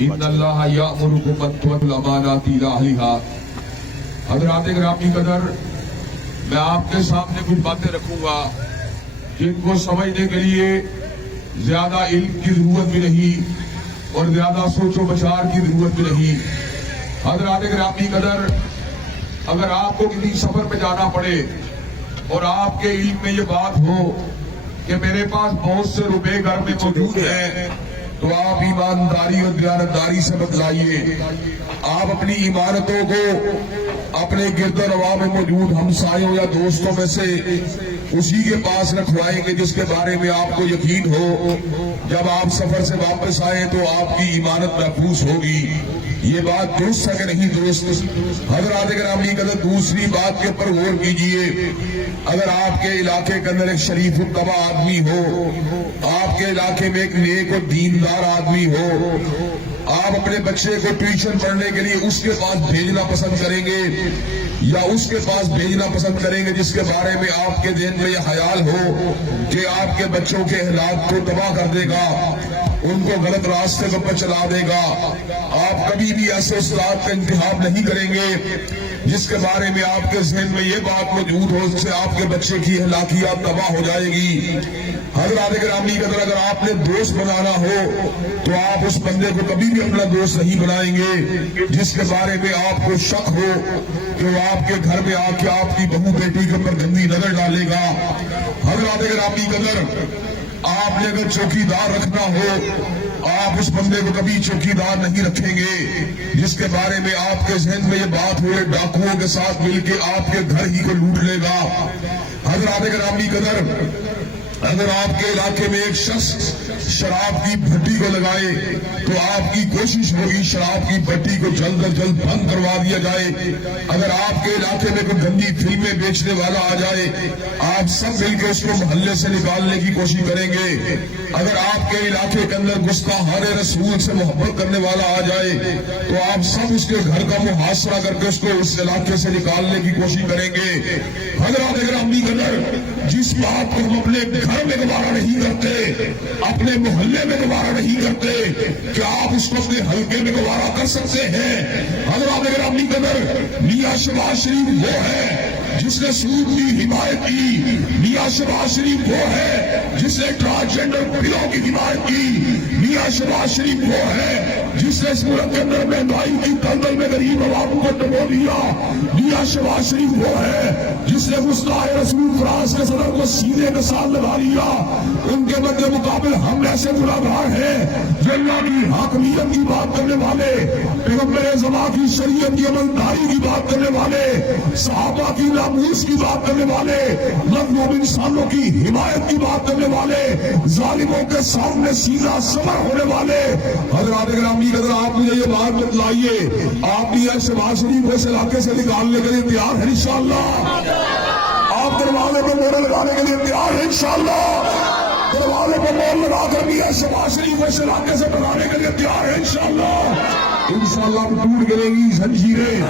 ان اللہ یأمرکم ان تؤدوا الامانات الی اہلہا۔ حضرات گرامی قدر، میں آپ کے سامنے کچھ باتیں رکھوں گا جن کو سمجھنے کے لیے زیادہ علم کی ضرورت بھی نہیں اور زیادہ سوچ و بچار کی ضرورت بھی نہیں۔ حضرات گرامی قدر، اگر آپ کو کسی سفر پہ جانا پڑے اور آپ کے علم میں یہ بات ہو کہ میرے پاس بہت سے روپے گھر میں موجود ہیں، تو آپ ایمانداری اور دیانتداری سے بتلائیے۔ آپ اپنی ایمانتوں کو اپنے گرد و نواح میں موجود ہمسایوں یا دوستوں میں سے اسی کے پاس رکھوائیں گے جس کے بارے میں آپ کو یقین ہو جب آپ سفر سے واپس آئیں تو آپ کی ایمانت محفوظ ہوگی۔ یہ بات درست ہے کہ نہیں درست؟ حضرات گرامی قدر، دوسری بات کے اوپر غور کیجئے۔ اگر آپ کے علاقے کے اندر ایک شریف الطبع آدمی ہو، آپ کے علاقے میں ایک نیک اور دیندار آدمی ہو، آپ اپنے بچے کو ٹیوشن پڑھنے کے لیے اس کے پاس بھیجنا پسند کریں گے یا اس کے پاس بھیجنا پسند کریں گے جس کے بارے میں آپ کے ذہن میں یہ خیال ہو کہ آپ کے بچوں کے اخلاق کو تباہ کر دے گا، ان کو غلط راستے پر چلا دے گا؟ آپ کبھی بھی ایسے استاد کا انتخاب نہیں کریں گے جس کے بارے میں آپ کے ذہن میں یہ بات موجود ہو جس سے آپ کے بچے کی اخلاقیات تباہ ہو جائے گی۔ حضرات گرامی قدر، اگر آپ نے دوست بنانا ہو تو آپ اس بندے کو کبھی بھی اپنا دوست نہیں بنائیں گے جس کے بارے میں آپ کو شک ہو کہ وہ آپ کے گھر میں آ کے آپ کی بہو بیٹی کے اوپر گندی نظر ڈالے گا۔ حضرات گرامی قدر، آپ نے اگر چوکیدار رکھنا ہو، آپ اس بندے کو کبھی چوکیدار نہیں رکھیں گے جس کے بارے میں آپ کے ذہن میں یہ بات ہوئے ڈاکوؤں کے ساتھ مل کے آپ کے گھر ہی کو لوٹ لے گا۔ حضرات گرامی قدر، اگر آپ کے علاقے میں ایک شخص شراب کی بھٹی کو لگائے تو آپ کی کوشش ہوگی شراب کی بھٹی کو جلد از جلد بند کروا دیا جائے۔ اگر آپ کے علاقے میں کوئی گندی فلمیں بیچنے والا آ جائے، آپ سب مل کے اس کو محلے سے نکالنے کی کوشش کریں گے۔ اگر آپ کے علاقے کے اندر گستاخان رسول سے محبت کرنے والا آ جائے تو آپ سب اس کے گھر کا محاصرہ کر کے اس کو اس علاقے سے نکالنے کی کوشش کریں گے۔ حضرات گرامی قدر، جس بات کو ہم اپنے گھر میں گوارا نہیں کرتے، اپنے محلے میں گوارا نہیں کرتے، کیا آپ اس کو اپنے حلقے میں گوارا کر سکتے ہیں؟ حضرات گرامی قدر، میاں شہباز شریف وہ ہے جس نے سود کی حمایت کی، میاں شہباز شریف وہ ہے جس نے ٹرانسجینڈر پھروں کی حمایت کی، میاں شہباز شریف وہ ہے جس نے اس ملک کے اندر مہنگائی کی دلدل میں غریب عوام کو ڈبو دیا، میاں شہباز شریف وہ ہے جس نے گستاخ رسول فرانس کے صدر کو سینے کے ساتھ لگا لیا۔ ان کے مد مقابل ہم ایسے گناہگار ہیں جو اللہ کی حاکمیت کی بات کرنے والے، پیغمبر زمان کی شریعت کی عملداری کی بات کرنے والے، صحابہ کی ناموس کی بات کرنے والے، مظلوم انسانوں کی حمایت کی بات کرنے والے، ظالموں کے سامنے سینہ سمر ہونے والے۔ حضرات گرامی قدر، آپ مجھے یہ بات بتلائیے، آپ میاں شہباز شریف کو اس علاقے سے نکالنے کے لیے تیار ہیں انشاءاللہ؟ آپ دروازے پہ مہر لگانے کے لیے تیار ہیں انشاءاللہ؟ دروازے پہ مہر لگا کر میاں شہباز شریف کو اس علاقے سے بنانے کے لیے تیار ہیں انشاءاللہ؟ انشاءاللہ ٹوٹ گرے گی زنجیریں۔